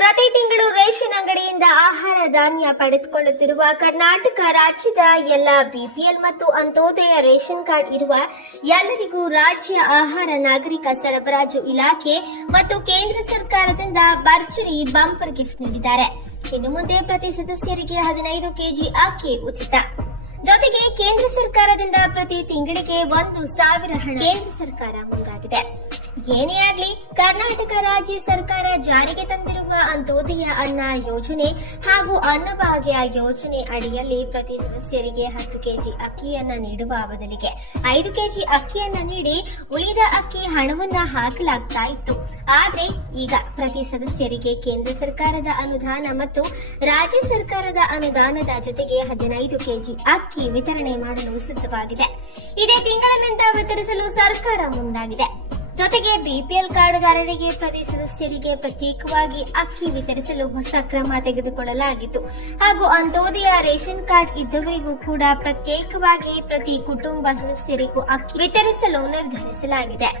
ಪ್ರತಿ ತಿಂಗಳು ರೇಷನ್ ಅಂಗಡಿಯಿಂದ ಆಹಾರ ಧಾನ್ಯ ಪಡೆದುಕೊಳ್ಳುತ್ತಿರುವ ಕರ್ನಾಟಕ ರಾಜ್ಯದ ಎಲ್ಲ ಬಿಪಿಎಲ್ ಮತ್ತು ಅಂತ್ಯೋದಯ ರೇಷನ್ ಕಾರ್ಡ್ ಇರುವ ಎಲ್ಲರಿಗೂ ರಾಜ್ಯ ಆಹಾರ ನಾಗರಿಕ ಸರಬರಾಜು ಇಲಾಖೆ ಮತ್ತು ಕೇಂದ್ರ ಸರ್ಕಾರದಿಂದ ಭರ್ಜರಿ ಬಂಪರ್ ಗಿಫ್ಟ್ ನೀಡಿದ್ದಾರೆ. ಇನ್ನು ಮುಂದೆ ಪ್ರತಿ ಸದಸ್ಯರಿಗೆ 15 ಕೆಜಿ ಅಕ್ಕಿ ಉಚಿತ. ಜೊತೆಗೆ ಕೇಂದ್ರ ಸರ್ಕಾರದಿಂದ ಪ್ರತಿ ತಿಂಗಳಿಗೆ 1,000 ಹಣ ಕೇಂದ್ರ ಸರ್ಕಾರ ಮುಂದಾಗಿದೆ. ಏನೇ ಆಗಲಿ, ಕರ್ನಾಟಕ ರಾಜ್ಯ ಸರ್ಕಾರ ಜಾರಿಗೆ ತಂದಿರುವ ಅಂತ್ಯೋದಯ ಅನ್ನ ಯೋಜನೆ ಹಾಗೂ ಅನ್ನಭಾಗ್ಯ ಯೋಜನೆ ಅಡಿಯಲ್ಲಿ ಪ್ರತಿ ಸದಸ್ಯರಿಗೆ 10 ಕೆಜಿ ಅಕ್ಕಿಯನ್ನ ನೀಡುವ ಬದಲಿಗೆ 5 ಕೆಜಿ ಅಕ್ಕಿಯನ್ನ ನೀಡಿ ಉಳಿದ ಅಕ್ಕಿ ಹಣವನ್ನ ಹಾಕಲಾಗ್ತಾ ಇತ್ತು. ಆದ್ರೆ ಈಗ ಪ್ರತಿ ಸದಸ್ಯರಿಗೆ ಕೇಂದ್ರ ಸರ್ಕಾರದ ಅನುದಾನ ಮತ್ತು ರಾಜ್ಯ ಸರ್ಕಾರದ ಅನುದಾನದ ಜೊತೆಗೆ 15 ಕೆಜಿ ಅಕ್ಕಿ ವಿತರಣೆ ಮಾಡಲು ಸಿದ್ಧವಾಗಿದೆ. ಇದೇ ತಿಂಗಳಿನಿಂದ ವಿತರಿಸಲು ಸರ್ಕಾರ ಮುಂದಾಗಿದೆ. ಜೊತೆಗೆ ಬಿಪಿಎಲ್ ಕಾರ್ಡುದಾರರಿಗೆ ಪ್ರತಿ ಸದಸ್ಯರಿಗೆ ಪ್ರತ್ಯೇಕವಾಗಿ ಅಕ್ಕಿ ವಿತರಿಸಲು ಹೊಸ ಕ್ರಮ ತೆಗೆದುಕೊಳ್ಳಲಾಗಿತ್ತು. ಹಾಗೂ ಅಂತ್ಯೋದಯ ರೇಷನ್ ಕಾರ್ಡ್ ಇದ್ದವರಿಗೂ ಕೂಡ ಪ್ರತ್ಯೇಕವಾಗಿ ಪ್ರತಿ ಕುಟುಂಬ ಸದಸ್ಯರಿಗೂ ಅಕ್ಕಿ ವಿತರಿಸಲು ನಿರ್ಧರಿಸಲಾಗಿದೆ.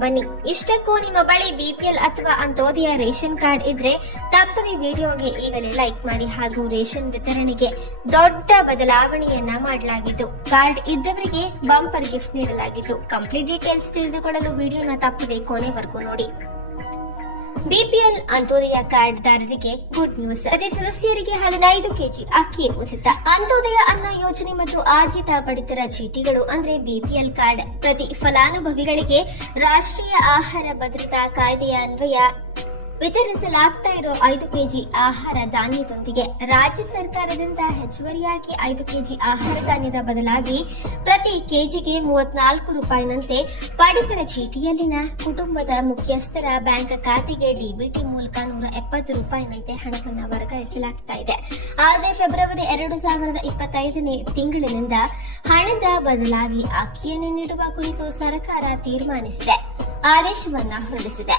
ಬನ್ನಿ, ಇಷ್ಟಕ್ಕೂ ನಿಮ್ಮ ಬಳಿ ಬಿಪಿಎಲ್ ಅಥವಾ ಅಂತ್ಯೋದಯ ರೇಷನ್ ಕಾರ್ಡ್ ಇದ್ರೆ ತಪ್ಪದೆ ವಿಡಿಯೋಗೆ ಈಗಲೇ ಲೈಕ್ ಮಾಡಿ. ಹಾಗೂ ರೇಷನ್ ವಿತರಣೆಗೆ ದೊಡ್ಡ ಬದಲಾವಣೆಯನ್ನ ಮಾಡಲಾಗಿದ್ದು, ಕಾರ್ಡ್ ಇದ್ದವರಿಗೆ ಬಂಪರ್ ಗಿಫ್ಟ್ ನೀಡಲಾಗಿದ್ದು. ಕಂಪ್ಲೀಟ್ ಡೀಟೇಲ್ಸ್ ತಿಳಿದುಕೊಳ್ಳಲು ವಿಡಿಯೋನ ತಪ್ಪದೆ ಕೊನೆವರೆಗೂ ನೋಡಿ. ಬಿಪಿಎಲ್ ಅಂತ್ಯೋದಯ ಕಾರ್ಡ್ದಾರರಿಗೆ ಗುಡ್ ನ್ಯೂಸ್. ಪ್ರತಿ ಸದಸ್ಯರಿಗೆ 15 ಕೆಜಿ ಅಕ್ಕಿ ಉಚಿತ. ಅಂತ್ಯೋದಯ ಅನ್ನ ಯೋಜನೆ ಮತ್ತು ಆದ್ಯತಾ ಪಡಿತರ ಚೀಟಿಗಳು ಅಂದ್ರೆ ಬಿಪಿಎಲ್ ಕಾರ್ಡ್ ಪ್ರತಿ ಫಲಾನುಭವಿಗಳಿಗೆ ರಾಷ್ಟ್ರೀಯ ಆಹಾರ ಭದ್ರತಾ ಕಾಯ್ದೆಯ ಅನ್ವಯ ವಿತರಿಸಲಾಗ್ತಾ ಇರೋ 5 ಕೆಜಿ ಆಹಾರ ಧಾನ್ಯದೊಂದಿಗೆ ರಾಜ್ಯ ಸರ್ಕಾರದಿಂದ ಹೆಚ್ಚುವರಿಯಾಗಿ 5 ಕೆಜಿ ಆಹಾರ ಧಾನ್ಯದ ಬದಲಾಗಿ ಪ್ರತಿ ಕೆಜಿಗೆ 34 ರೂಪಾಯಿನಂತೆ ಪಡಿತರ ಚೀಟಿಯಲ್ಲಿನ ಕುಟುಂಬದ ಮುಖ್ಯಸ್ಥರ ಬ್ಯಾಂಕ್ ಖಾತೆಗೆ ಡಿಬಿಟಿ ಮೂಲಕ 170 ರೂಪಾಯಿನಂತೆ ಹಣವನ್ನು ವರ್ಗಾಯಿಸಲಾಗ್ತಾ ಇದೆ. ಆದರೆ ಫೆಬ್ರವರಿ 2025ನೇ ತಿಂಗಳಿನಿಂದ ಹಣದ ಬದಲಾಗಿ ಅಕ್ಕಿಯನ್ನು ನೀಡುವ ಕುರಿತು ಸರ್ಕಾರ ತೀರ್ಮಾನಿಸಿದೆ, ಆದೇಶವನ್ನ ಹೊರಡಿಸಿದೆ.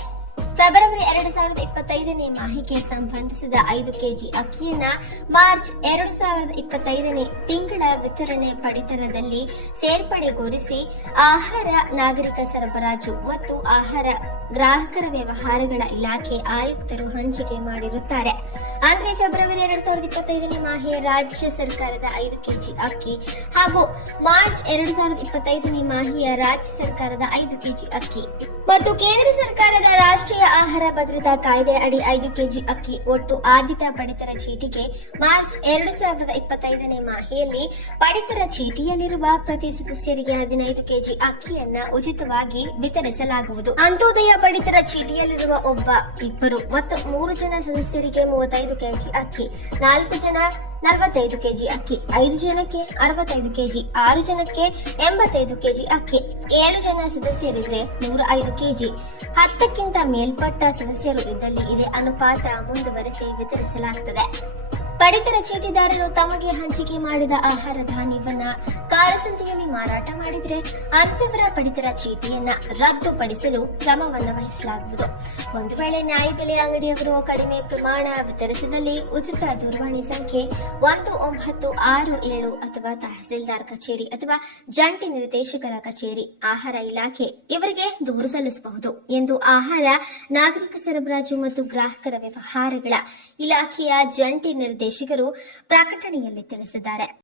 ಫೆಬ್ರವರಿ 2025ನೇ ಮಾಹಿಗೆ ಸಂಬಂಧಿಸಿದ 5 ಕೆಜಿ ಅಕ್ಕಿಯನ್ನ ಮಾರ್ಚ್ 2025ನೇ ತಿಂಗಳ ವಿತರಣೆ ಪಡಿತರದಲ್ಲಿ ಸೇರ್ಪಡೆಗೊಳಿಸಿ ಆಹಾರ ನಾಗರಿಕ ಸರಬರಾಜು ಮತ್ತು ಆಹಾರ ಗ್ರಾಹಕರ ವ್ಯವಹಾರಗಳ ಇಲಾಖೆ ಆಯುಕ್ತರು ಹಂಚಿಕೆ ಮಾಡಿರುತ್ತಾರೆ. ಅಂದ್ರೆ ಫೆಬ್ರವರಿ 2025ನೇ ಮಾಹೆ ರಾಜ್ಯ ಸರ್ಕಾರದ 5 ಕೆಜಿ ಅಕ್ಕಿ ಹಾಗೂ ಮಾರ್ಚ್ 2025ನೇ ಮಾಹಿಯ ರಾಜ್ಯ ಸರ್ಕಾರದ 5 ಕೆಜಿ ಅಕ್ಕಿ ಮತ್ತು ಕೇಂದ್ರ ಸರ್ಕಾರದ ರಾಷ್ಟ್ರೀಯ ಆಹಾರ ಭದ್ರತಾ ಕಾಯ್ದೆ ಅಡಿ 5 ಕೆಜಿ ಅಕ್ಕಿ ಒಟ್ಟು ಆದ್ಯತಾ ಪಡಿತರ ಚೀಟಿಗೆ ಮಾರ್ಚ್ 2025ನೇ ಮಾಹಿಯಲ್ಲಿ ಪಡಿತರ ಚೀಟಿಯಲ್ಲಿರುವ ಪ್ರತಿ ಸದಸ್ಯರಿಗೆ 15 ಕೆಜಿ ಅಕ್ಕಿಯನ್ನ ಉಚಿತವಾಗಿ ವಿತರಿಸಲಾಗುವುದು. ಅಂತ್ಯೋದಯ ಪಡಿತರ ಚೀಟಿಯಲ್ಲಿರುವ ಒಬ್ಬ, ಇಬ್ಬರು ಮತ್ತು 3 ಜನ ಸದಸ್ಯರಿಗೆ 35 ಕೆಜಿ ಅಕ್ಕಿ, 4 ಜನ 45 ಕೆಜಿ ಅಕ್ಕಿ, 5 ಜನಕ್ಕೆ 65 ಕೆಜಿ, 6 ಜನಕ್ಕೆ 85 ಕೆಜಿ ಅಕ್ಕಿ, 7 ಜನ ಸದಸ್ಯರಿದ್ರೆ 105 ಕೆಜಿ, 10ಕ್ಕಿಂತ ಮೇಲ್ಪಟ್ಟ ಸದಸ್ಯರು ಇದ್ದಲ್ಲಿ ಇದೇ ಅನುಪಾತ ಮುಂದುವರೆಸಿ ವಿತರಿಸಲಾಗುತ್ತದೆ. ಪಡಿತರ ಚೀಟಿದಾರರು ತಮಗೆ ಹಂಚಿಕೆ ಮಾಡಿದ ಆಹಾರ ಧಾನ್ಯವನ್ನ ಕಾಳಸಂತೆಯಲ್ಲಿ ಮಾರಾಟ ಮಾಡಿದ್ರೆ ಅಂತವರ ಪಡಿತರ ಚೀಟಿಯನ್ನ ರದ್ದುಪಡಿಸಲು ಕ್ರಮವನ್ನು ವಹಿಸಲಾಗುವುದು. ಒಂದು ವೇಳೆ ನ್ಯಾಯಬೆಲೆ ಅಂಗಡಿಯವರು ಕಡಿಮೆ ಪ್ರಮಾಣ ವಿತರಿಸಿದಲ್ಲಿ ಉಚಿತ ದೂರವಾಣಿ ಸಂಖ್ಯೆ 1967 ಅಥವಾ ತಹಸೀಲ್ದಾರ್ ಕಚೇರಿ ಅಥವಾ ಜಂಟಿ ನಿರ್ದೇಶಕರ ಕಚೇರಿ, ಆಹಾರ ಇಲಾಖೆ ಇವರಿಗೆ ದೂರು ಸಲ್ಲಿಸಬಹುದು ಎಂದು ಆಹಾರ ನಾಗರಿಕ ಸರಬರಾಜು ಮತ್ತು ಗ್ರಾಹಕರ ವ್ಯವಹಾರಗಳ ಇಲಾಖೆಯ ಜಂಟಿ ನಿರ್ದೇಶಕರು ಪ್ರಕಟಣೆಯಲ್ಲಿ ತಿಳಿಸಿದ್ದಾರೆ.